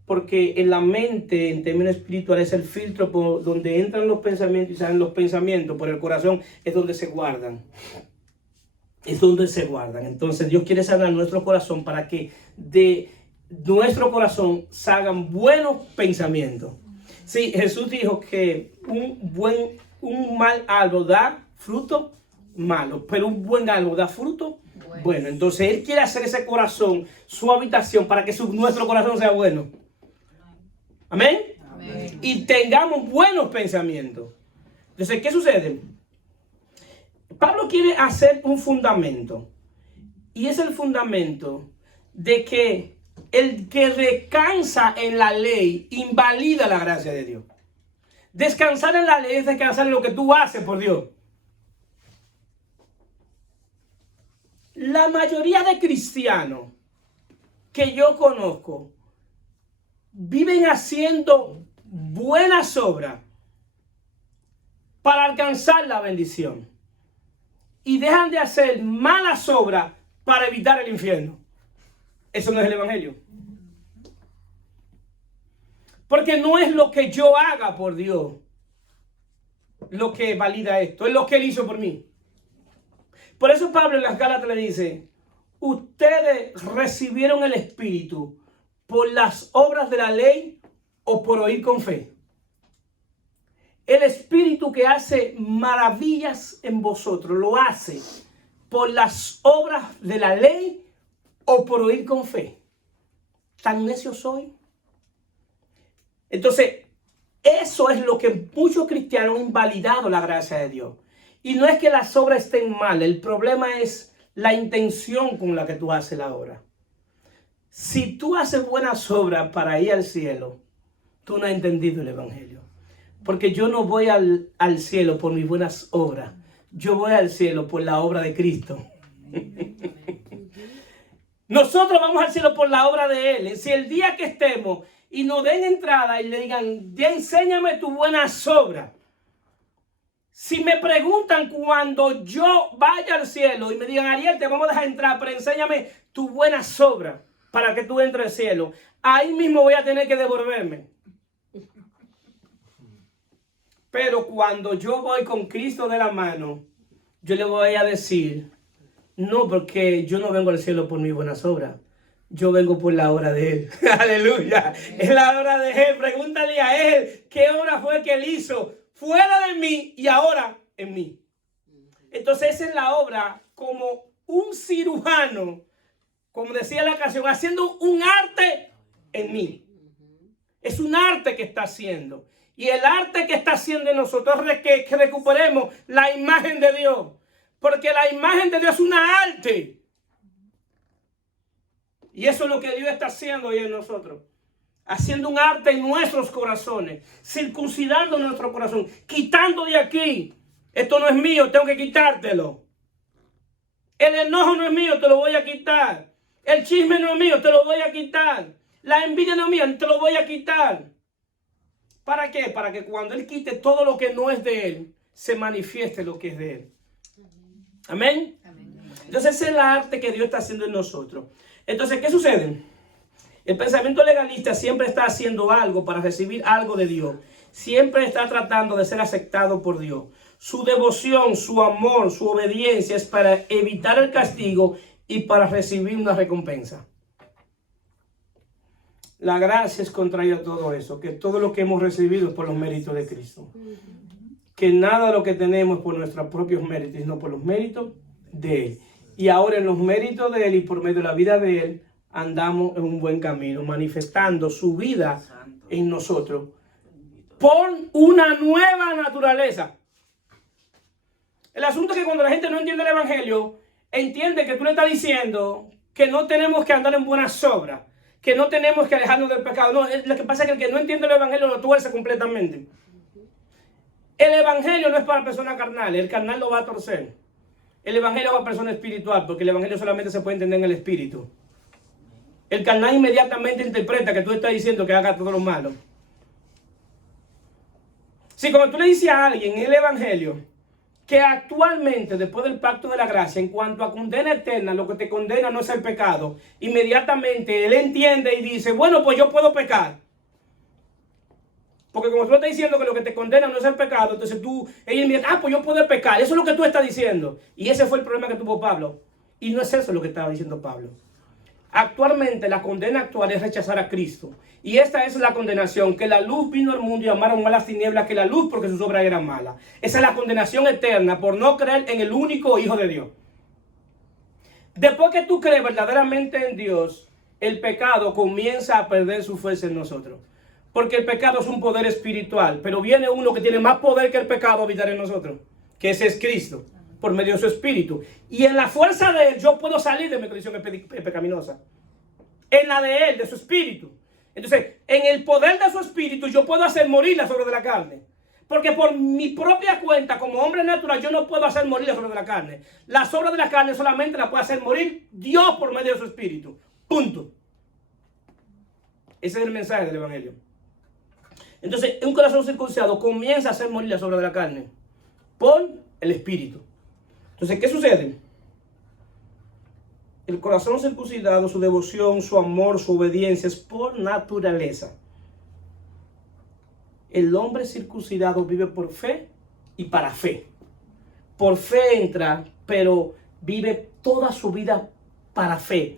Porque en la mente, en términos espirituales, es el filtro por donde entran los pensamientos y salen los pensamientos. Por el corazón es donde se guardan. Es donde se guardan. Entonces Dios quiere sanar nuestro corazón para que de nuestro corazón salgan buenos pensamientos. Sí, Jesús dijo que un mal árbol da fruto malo, pero un buen árbol da fruto bueno. Entonces Él quiere hacer ese corazón su habitación para que nuestro corazón sea bueno. Amén. Amén. Y tengamos buenos pensamientos. Entonces, ¿qué sucede? Pablo quiere hacer un fundamento. Y es el fundamento de que el que descansa en la ley invalida la gracia de Dios. Descansar en la ley es descansar en lo que tú haces por Dios. La mayoría de cristianos que yo conozco viven haciendo buenas obras para alcanzar la bendición y dejan de hacer malas obras para evitar el infierno. Eso no es el evangelio. Porque no es lo que yo haga por Dios lo que valida esto, es lo que Él hizo por mí. Por eso Pablo en las Gálatas le dice: ustedes recibieron el Espíritu por las obras de la ley o por oír con fe. El Espíritu que hace maravillas en vosotros lo hace por las obras de la ley o por oír con fe. ¿Tan necio soy? Entonces, eso es lo que muchos cristianos han invalidado la gracia de Dios. Y no es que las obras estén mal, el problema es la intención con la que tú haces la obra. Si tú haces buenas obras para ir al cielo, tú no has entendido el evangelio. Porque yo no voy al cielo por mis buenas obras. Yo voy al cielo por la obra de Cristo. Nosotros vamos al cielo por la obra de Él. Si el día que estemos y nos den entrada y le digan: enséñame tus buenas obras. Si me preguntan cuando yo vaya al cielo y me digan: Ariel, te vamos a dejar entrar, pero enséñame tus buenas obras para que tú entres al cielo, ahí mismo voy a tener que devolverme. Pero cuando yo voy con Cristo de la mano, yo le voy a decir: no, porque yo no vengo al cielo por mis buenas obras. Yo vengo por la obra de Él. Aleluya. Es la obra de Él. Pregúntale a Él qué obra fue que Él hizo fuera de mí y ahora en mí. Entonces esa es la obra como un cirujano, como decía la canción, haciendo un arte en mí. Es un arte que está haciendo. Y el arte que está haciendo en nosotros es que recuperemos la imagen de Dios. Porque la imagen de Dios es una arte. Y eso es lo que Dios está haciendo hoy en nosotros. Haciendo un arte en nuestros corazones. Circuncidando nuestro corazón. Quitando de aquí. Esto no es mío, tengo que quitártelo. El enojo no es mío, te lo voy a quitar. El chisme no es mío, te lo voy a quitar. La envidia no es mía, te lo voy a quitar. ¿Para qué? Para que cuando Él quite todo lo que no es de Él, se manifieste lo que es de Él. Amén. Entonces ese es el arte que Dios está haciendo en nosotros. Entonces, ¿qué sucede? El pensamiento legalista siempre está haciendo algo para recibir algo de Dios. Siempre está tratando de ser aceptado por Dios. Su devoción, su amor, su obediencia es para evitar el castigo y para recibir una recompensa. La gracia es contraria a todo eso, que todo lo que hemos recibido es por los méritos de Cristo. Que nada de lo que tenemos es por nuestros propios méritos, sino por los méritos de Él. Y ahora en los méritos de Él y por medio de la vida de Él, andamos en un buen camino, manifestando su vida en nosotros por una nueva naturaleza. El asunto es que cuando la gente no entiende el evangelio, entiende que tú le estás diciendo que no tenemos que andar en buenas obras, que no tenemos que alejarnos del pecado. No, lo que pasa es que el que no entiende el evangelio lo tuerce completamente. El evangelio no es para personas carnales, el carnal lo va a torcer. El evangelio es para personas espiritual, porque el evangelio solamente se puede entender en el espíritu. El carnal inmediatamente interpreta que tú estás diciendo que haga todo lo malo. Si cuando tú le dices a alguien en el evangelio que actualmente, después del pacto de la gracia, en cuanto a condena eterna, lo que te condena no es el pecado, inmediatamente él entiende y dice, bueno, pues yo puedo pecar. Porque como tú estás diciendo que lo que te condena no es el pecado, entonces ella me dice, pues yo puedo pecar. Eso es lo que tú estás diciendo. Y ese fue el problema que tuvo Pablo. Y no es eso lo que estaba diciendo Pablo. Actualmente la condena actual es rechazar a Cristo. Y esta es la condenación, que la luz vino al mundo y amaron más las tinieblas que la luz porque sus obras eran malas. Esa es la condenación eterna por no creer en el único Hijo de Dios. Después que tú crees verdaderamente en Dios, el pecado comienza a perder su fuerza en nosotros. Porque el pecado es un poder espiritual, pero viene uno que tiene más poder que el pecado a habitar en nosotros, que ese es Cristo, por medio de su espíritu. Y en la fuerza de Él yo puedo salir de mi condición pecaminosa. En la de Él, de su espíritu. Entonces, en el poder de su espíritu yo puedo hacer morir las obras de la carne. Porque por mi propia cuenta, como hombre natural, yo no puedo hacer morir las obras de la carne. Las obras de la carne solamente las puede hacer morir Dios por medio de su espíritu. Punto. Ese es el mensaje del evangelio. Entonces, un corazón circuncidado comienza a hacer morir las obras de la carne por el espíritu. Entonces, ¿qué sucede? El corazón circuncidado, su devoción, su amor, su obediencia es por naturaleza. El hombre circuncidado vive por fe y para fe. Por fe entra, pero vive toda su vida para fe.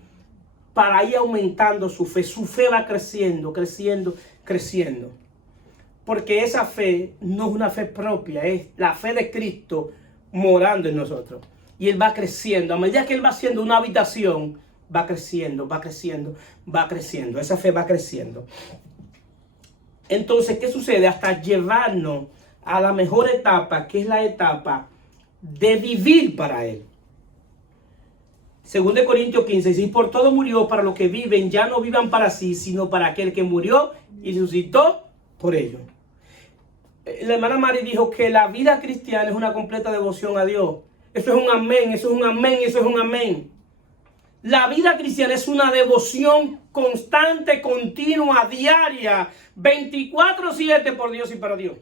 Para ir aumentando su fe. Su fe va creciendo, creciendo, creciendo. Porque esa fe no es una fe propia, es la fe de Cristo morando en nosotros. Y Él va creciendo. A medida que Él va haciendo una habitación, va creciendo, va creciendo, va creciendo. Esa fe va creciendo. Entonces, ¿qué sucede? Hasta llevarnos a la mejor etapa, que es la etapa de vivir para Él. 2 Corintios 15, si por todo murió, para los que viven, ya no vivan para sí, sino para aquel que murió y resucitó por ellos. La hermana Mari dijo que la vida cristiana es una completa devoción a Dios. Eso es un amén, eso es un amén, eso es un amén. La vida cristiana es una devoción constante, continua, diaria, 24/7 por Dios y para Dios.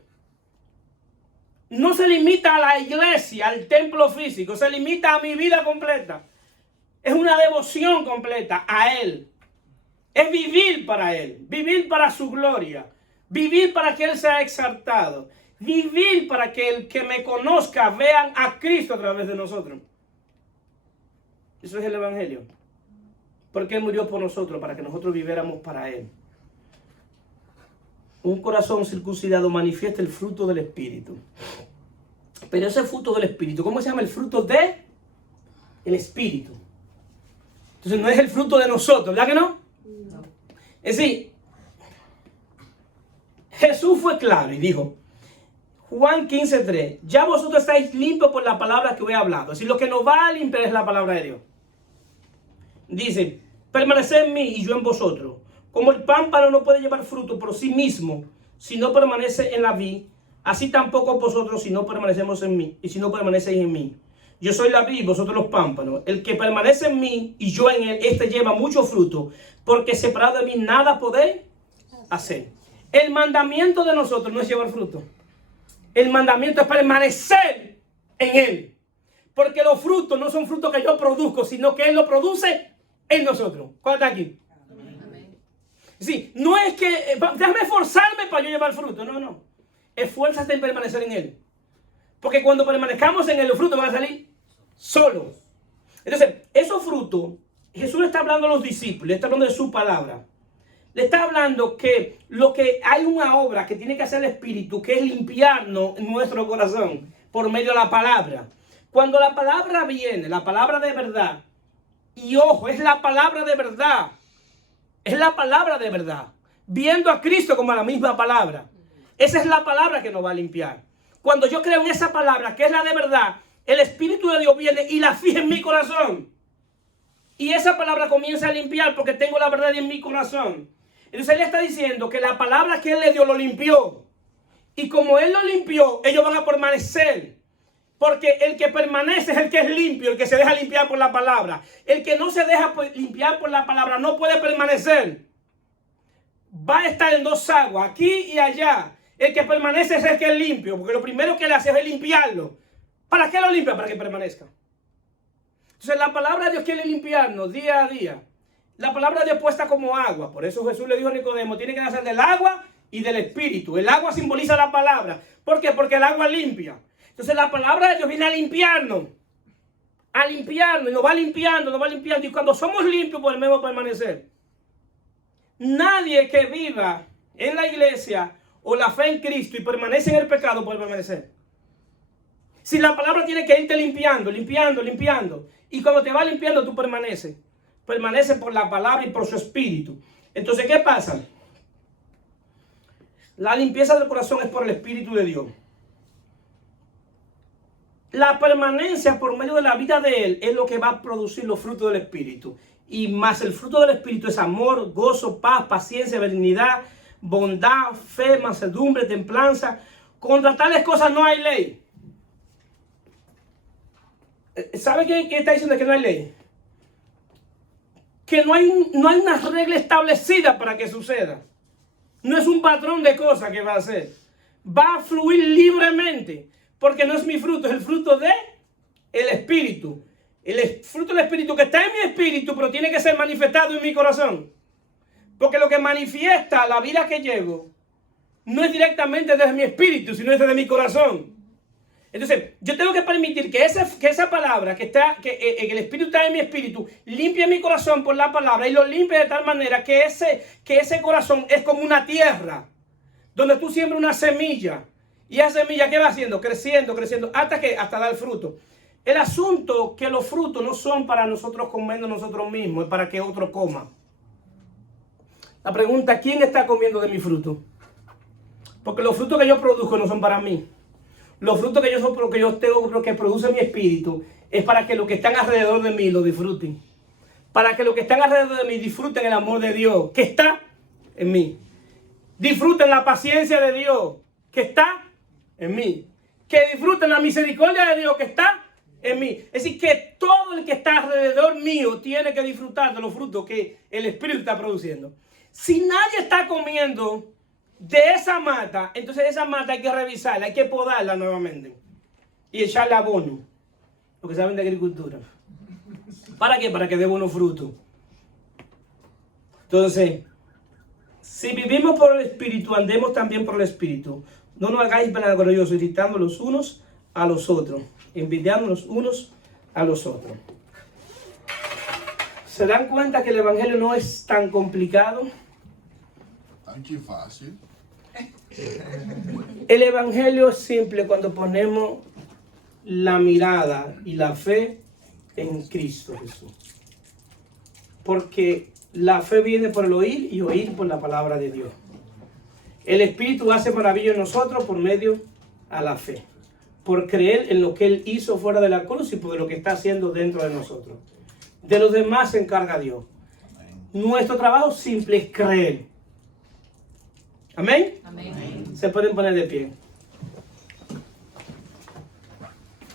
No se limita a la iglesia, al templo físico, se limita a mi vida completa. Es una devoción completa a Él. Es vivir para Él, vivir para su gloria. Vivir para que Él sea exaltado. Vivir para que el que me conozca vean a Cristo a través de nosotros. Eso es el evangelio. Porque Él murió por nosotros, para que nosotros viviéramos para Él. Un corazón circuncidado manifiesta el fruto del Espíritu. Pero ese fruto del Espíritu, ¿cómo se llama? El fruto del Espíritu. Entonces no es el fruto de nosotros, ¿verdad que no? No. Es decir, Jesús fue claro y dijo, Juan 15:3, ya vosotros estáis limpios por la palabra que os he hablado. Es decir, lo que nos va a limpiar es la palabra de Dios. Dice, permaneced en mí y yo en vosotros. Como el pámpano no puede llevar fruto por sí mismo si no permanece en la vid, así tampoco vosotros si no permanecemos en mí y si no permanecéis en mí. Yo soy la vid y vosotros los pámpanos. El que permanece en mí y yo en él, este lleva mucho fruto, porque separado de mí nada podéis hacer. El mandamiento de nosotros no es llevar fruto. El mandamiento es permanecer en él. Porque los frutos no son frutos que yo produzco, sino que él lo produce en nosotros. ¿Cuál está aquí? Sí, no es que déjame esforzarme para yo llevar fruto. No, no. Esfuérzate en permanecer en él. Porque cuando permanezcamos en él, los frutos van a salir solos. Entonces, esos frutos, Jesús le está hablando a los discípulos, le está hablando de su palabra. Le está hablando que hay una obra que tiene que hacer el Espíritu, que es limpiarnos nuestro corazón por medio de la palabra. Cuando la palabra viene, la palabra de verdad, y ojo, es la palabra de verdad. Es la palabra de verdad. Viendo a Cristo como la misma palabra. Esa es la palabra que nos va a limpiar. Cuando yo creo en esa palabra, que es la de verdad, el Espíritu de Dios viene y la fija en mi corazón. Y esa palabra comienza a limpiar porque tengo la verdad en mi corazón. Entonces Él está diciendo que la palabra que Él le dio lo limpió. Y como Él lo limpió, ellos van a permanecer. Porque el que permanece es el que es limpio, el que se deja limpiar por la palabra. El que no se deja limpiar por la palabra no puede permanecer. Va a estar en dos aguas, aquí y allá. El que permanece es el que es limpio, porque lo primero que le hace es limpiarlo. ¿Para qué lo limpia? Para que permanezca. Entonces la palabra de Dios quiere limpiarnos día a día. La palabra de Dios puesta como agua. Por eso Jesús le dijo a Nicodemo, tiene que nacer del agua y del Espíritu. El agua simboliza la palabra. ¿Por qué? Porque el agua limpia. Entonces la palabra de Dios viene a limpiarnos, y nos va limpiando, y cuando somos limpios podemos permanecer. Nadie que viva en la iglesia o la fe en Cristo y permanece en el pecado puede permanecer. Si la palabra tiene que irte limpiando, y cuando te va limpiando tú permaneces por la palabra y por su Espíritu. Entonces, ¿qué pasa? La limpieza del corazón es por el Espíritu de Dios. La permanencia por medio de la vida de Él es lo que va a producir los frutos del Espíritu. Y más el fruto del Espíritu es amor, gozo, paz, paciencia, benignidad, bondad, fe, mansedumbre, templanza. Contra tales cosas no hay ley. ¿Sabe qué está diciendo que no hay ley? Que no hay una regla establecida para que suceda. No es un patrón de cosas que va a hacer. Va a fluir libremente. Porque no es mi fruto, es el fruto del Espíritu. El fruto del Espíritu que está en mi espíritu, pero tiene que ser manifestado en mi corazón. Porque lo que manifiesta la vida que llevo no es directamente desde mi espíritu, sino desde mi corazón. Entonces, yo tengo que permitir que esa palabra, que el Espíritu está en mi espíritu, limpie mi corazón por la palabra y lo limpie de tal manera que ese corazón es como una tierra donde tú siembras una semilla. Y esa semilla, ¿qué va haciendo? Creciendo, hasta dar fruto. El asunto que los frutos no son para nosotros comiendo nosotros mismos, es para que otro coma. La pregunta, ¿quién está comiendo de mi fruto? Porque los frutos que yo produzco no son para mí. Los frutos que yo tengo, que produce mi espíritu, es para que los que están alrededor de mí lo disfruten. Para que los que están alrededor de mí disfruten el amor de Dios, que está en mí. Disfruten la paciencia de Dios, que está en mí. Que disfruten la misericordia de Dios que está en mí. Es decir, que todo el que está alrededor mío tiene que disfrutar de los frutos que el Espíritu está produciendo. Si nadie está comiendo de esa mata, entonces esa mata hay que revisarla, hay que podarla nuevamente y echarle abono, lo que saben de agricultura. ¿Para qué? Para que dé buenos frutos. Entonces, si vivimos por el Espíritu, andemos también por el Espíritu. No nos hagáis vanagloriosos, irritando los unos a los otros, envidiando los unos a los otros. ¿Se dan cuenta que el evangelio no es tan complicado? Tan que fácil. El evangelio es simple cuando ponemos la mirada y la fe en Cristo Jesús. Porque la fe viene por el oír y oír por la palabra de Dios. El Espíritu hace maravillas en nosotros por medio a la fe. Por creer en lo que Él hizo fuera de la cruz y por lo que está haciendo dentro de nosotros. De los demás se encarga Dios. Nuestro trabajo simple es creer. Amén. Amén. Se pueden poner de pie.